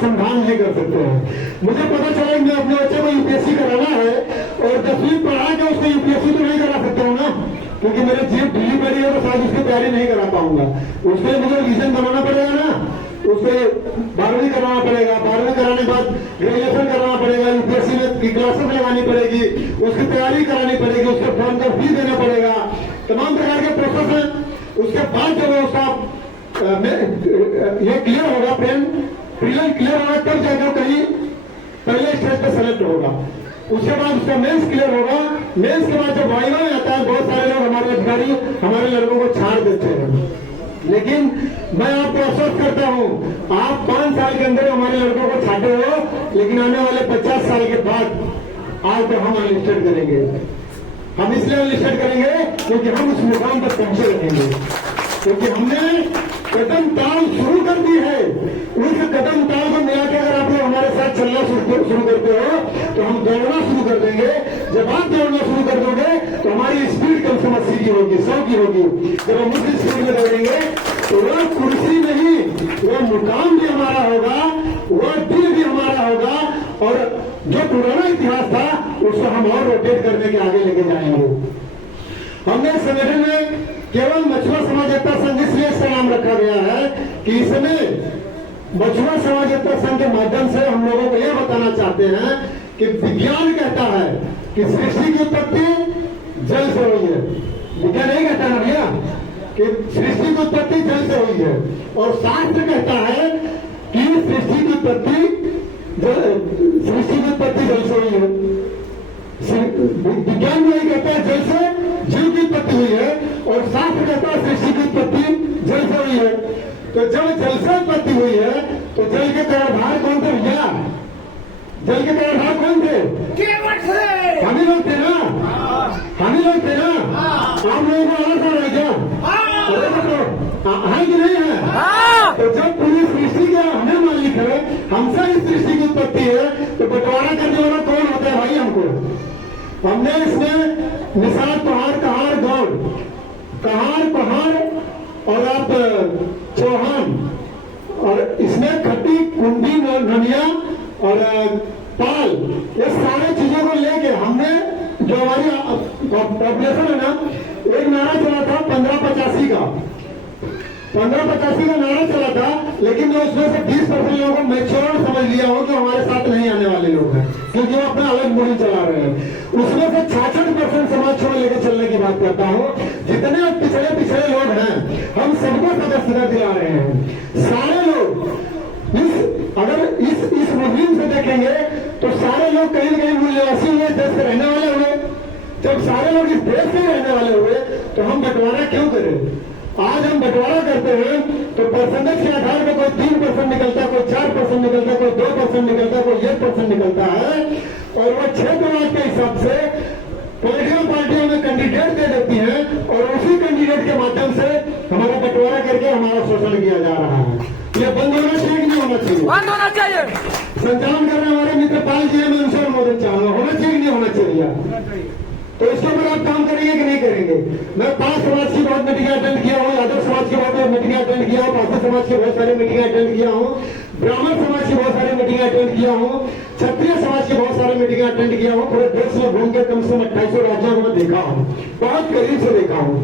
संधान नहीं कर सकते हैं। मुझे पता चला कि मैं अपने बच्चे को यूपीएससी कराना है और 10वीं पढ़ा के उसको यूपीएससी तो नहीं करा सकता हूँ ना, क्योंकि मेरे जीप ढीली पड़ी है तो शायद उसकी तैयारी नहीं करा पाऊंगा। उसके लिए मुझे रिविजन बनाना पड़ेगा ना, उसको 12वीं कराना पड़ेगा, 12वीं कराने के बाद ग्रेजुएशन कराना पड़ेगा, यूपीएससी में की क्लासेस लगानी पड़ेगी, उसकी तैयारी करानी पड़ेगी, उसके फॉर्म का फीस देना पड़ेगा, तमाम प्रकार के प्रोसेस है। उसके बाद जब उसका ये क्लियर होगा, प्रीलिम क्लियर होगा, तब जाकर कहीं पहले स्टेज पे सेलेक्ट होगा। उसके बाद उसका मेंस क्लियर होगा। मेंस के बाद जब वाइवा में आता है, बहुत सारे लोग हमारे अधिकारी हमारे लड़कों को छाड़ देते हैं, लेकिन मैं आपको आश्वस्त करता हूं, आप 5 साल के अंदर हमारे लड़कों को छाटे हो, लेकिन आने वाले 50 साल के बाद आपको हम अनलिस्टेड करेंगे। हम इसलिए अनलिस्टेड करेंगे क्योंकि हम उस मुकाम पर पहुंचे रहेंगे, क्योंकि हमने कदम ताल शुरू कर दी है। उस कदम ताल को मिला के अगर आप लोग हमारे साथ चलना शुरू करते हो तो हम दौड़ना शुरू कर देंगे। जब आप दौड़ना शुरू कर दोगे तो हमारी स्पीड कम से कम 80 की होगी, 100 की होगी। जब हम उस स्पीड में दौड़ेंगे तो वह कुर्सी नहीं, वह मुकाम भी हमारा होगा, वह दिल भी हमारा होगा, और जो पुराना इतिहास था उसको हम और रोटेट करने के आगे लेके जाएंगे। हमने इस संगठन में केवल मछुआ समाज एकता संघ इसलिए इसका नाम रखा गया है कि इसमें मछुआ समाज एकता संघ के माध्यम से हम लोगों को यह बताना चाहते हैं कि विज्ञान कहता है कि सृष्टि की उत्पत्ति जल से हुई है। विज्ञान नहीं कहता ना भैया कि सृष्टि की उत्पत्ति जल से हुई है, और शास्त्र कहता है कि सृष्टि की उत्पत्ति जल से हुई है। विज्ञान में यही कहता है जल से जीव की उत्पत्ति हुई है, और शास्त्र कहता है सृष्टि की उत्पत्ति जल से हुई है। तो जब जल से उत्पत्ति हुई है तो जल के कर्णधार कौन थे भैया? जल के कर्णधार कौन थे? हम ही लोग थे ना, हम ही लोग थे ना। आप लोगों को अलग हो रहा है क्या? है कि नहीं है? तो जब पूरी सृष्टि का हमें मालिक है, हमसे इस सृष्टि की उत्पत्ति है, तो बंटवारा करने वाला कौन होता है भाई? हमको। हमने इसमें निषाद पहाड़, कहार, गौड़, कहार, पहाड़ और आप चौहान, और इसमें खट्टी, कुंडी, ननिया और पाल, ये सारे चीजों को लेके हमने जो हमारी पॉपुलेशन है ना, एक नारा चला था 1585 का, 1585 का नारा चला था, लेकिन मैं उसमें से 20% लोगों को मैच्योर समझ लिया हो जो हमारे साथ नहीं आने वाले लोग हैं, क्योंकि वो अपना अलग मुहिम चला रहे हैं। उसमें से 66% समाज छोड़ लेकर चलने की बात करता हूँ। जितने पिछड़े लोग हैं, हम सबको सदस्यता दिला रहे हैं। सारे लोग अगर इस मुहिम से देखेंगे तो सारे लोग कहीं न कहीं मूल निवासी हुए, देश के रहने वाले हुए। जब सारे लोग इस देश के रहने वाले हुए तो हम बंटवारा क्यों करें? आज हम बंटवारा करते हैं तो परसेंटेज के आधार पर कोई 3% निकलता है, कोई 4% निकलता है, कोई 2% निकलता है, कोई 1% निकलता है, और वो क्षेत्रवाद के हिसाब से पॉलिटिकल पार्टियों में कैंडिडेट दे देती हैं, और उसी कैंडिडेट के माध्यम से हमारा बंटवारा करके हमारा शोषण किया जा रहा है। ये बंद होना चाहिए कि नहीं होना चाहिए? बंद होना चाहिए। संचालन करने हमारे मित्र पाल जी, मैं उनसे अनुमोदन चाहूंगा, होना चाहिए कि नहीं होना चाहिए? तो इसके ऊपर आप काम करेंगे कि नहीं करेंगे? मैं 5 समाज की बहुत मीटिंग अटेंड किया हूँ, यादव समाज की बहुत मीटिंग अटेंड किया हूँ, पासी समाज की बहुत सारी मीटिंग अटेंड किया हूँ, ब्राह्मण समाज की बहुत सारी मीटिंग अटेंड किया हूँ, क्षत्रिय समाज की बहुत सारी मीटिंग अटेंड किया हूँ। पूरे देश में घूम के कम से कम 2800 राज्यों को मैं देखा हूँ, बहुत करीब से देखा हूँ।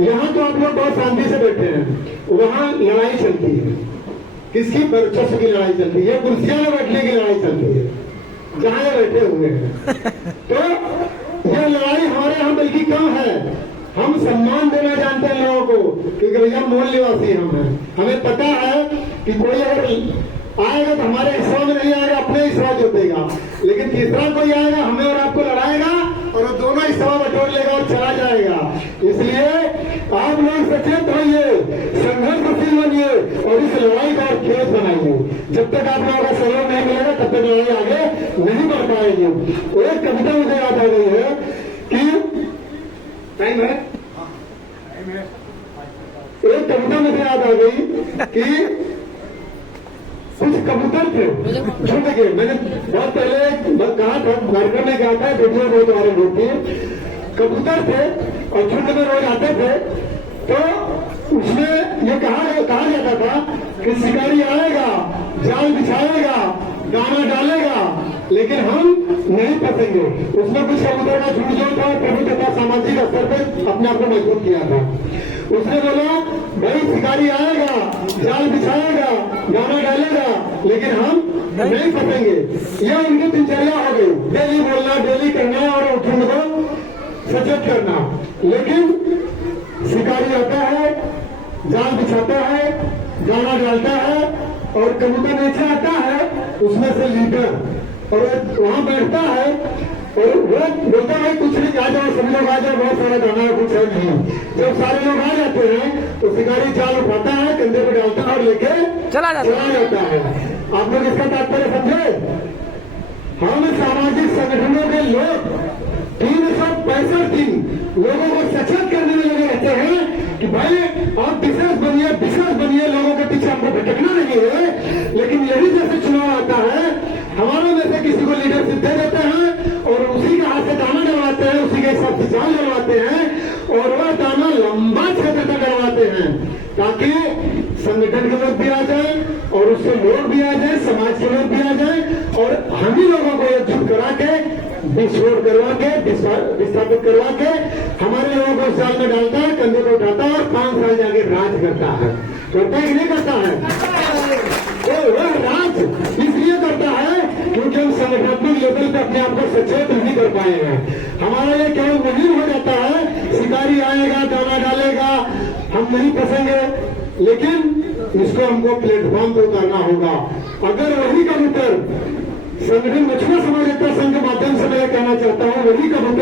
यहाँ तो आप लोग बहुत शांति से बैठे हैं, वहाँ लड़ाई चलती है, किसकी वर्चस्व की लड़ाई चलती है, कुर्सियां में बैठने की लड़ाई चलती है, जहां ये बैठे हुए हैं। तो यह लड़ाई हमारे यहाँ बल्कि कम है। हम सम्मान देना जानते हैं लोगों को, क्योंकि भैया मूल निवासी हम हैं। हमें पता है कि कोई अगर आएगा तो हमारे हिस्सा में नहीं आएगा, अपने हिस्सा जोतेगा, लेकिन तीसरा कोई आएगा हमें और आपको लड़ाएगा, और वो दोनों हिस्सा बटोर लेगा और चला जाएगा। इसलिए आप लोग सचेत होइए, संघर्षशील बनिए, और इस लड़ाई का खेत बनाइए। जब तक आप लोगों का सहयोग नहीं मिलेगा तब तक लड़ाई आगे नहीं बढ़ पाएगी। एक कविता मुझे याद आ गई है कि टाइम है, एक कविता मुझे याद आ गई कि कुछ कबूतर थे झुंड के। मैंने बहुत पहले कहा था, कार्यक्रम में कहा था, वीडियो बहुत वायरल होती है। कबूतर थे और झुंड में रोज आते थे, तो उसमें ये कहा जाता था कि शिकारी आएगा, जाल बिछाएगा, दाना डालेगा, लेकिन हम नहीं फंसेंगे। उसने कुछ कबूतर का झूठ जोड़ था, प्रभु तथा सामाजिक स्तर पर अपने आप को मजबूत किया था। उसने बोला भाई शिकारी आएगा, जाल बिछाएगा, दाना डालेगा, लेकिन हम नहीं फंसेंगे। यह उनकी दिनचर्या हो गई, डेली बोलना, डेली करना और झुंड को सचेत करना। लेकिन शिकारी आता है, जाल बिछाता है, दाना डालता है और कबूतर नीचे आता है, उसमें से लीडर और वहां बैठता है और वो बोलता है कुछ नहीं, आ जाओ सब लोग आ जाओ, बहुत सारा दाना है, कुछ है नहीं। जब सारे लोग आ जाते हैं तो शिकारी जाल उठाता है, कंधे पे डालता है और लेके चला जाता है। आप लोग इसका तात्पर्य समझे? हम सामाजिक संगठनों के लोग 365 दिन लोगों को सचेत करने में लगे रहते हैं कि भाई आप विशेष बनिए, लोगों के पीछे हमको भटकना नहीं है। लेकिन यही जैसे चुनाव आता है, हमारे में से किसी को लीडरशिप दे देते हैं और उसी के हाथ से दाना डलवाते हैं, उसी के हिसाब से जाल डलवाते हैं और वह दाना लंबा क्षेत्र तक डलवाते हैं, ताकि संगठन के लोग भी आ जाए और उससे लोग भी आ जाए, समाज के लोग भी आ जाए और हम ही लोगों को एकजुट करा के, विस्फोट करवा के, विस्थापित करवा के हमारे लोगों को जाल में डालता है, कंधे को उठाता है और 5 साल जाके राज करता है। करता है कि नहीं करता है? तो वह राज इसलिए करता है क्योंकि हम संगठनात्मक लेवल पे अपने आप को सचेत नहीं कर पाए हैं। हमारा ये केवल मुहिम हो जाता है, शिकारी आएगा, दाना डालेगा, हम नहीं फंसेंगे, लेकिन इसको हमको प्लेटफॉर्म पे उतारना होगा। अगर वही कबूतर संगठन मछुआ समाज एकता संघ के माध्यम से मैं कहना चाहता हूँ, वही कबूतर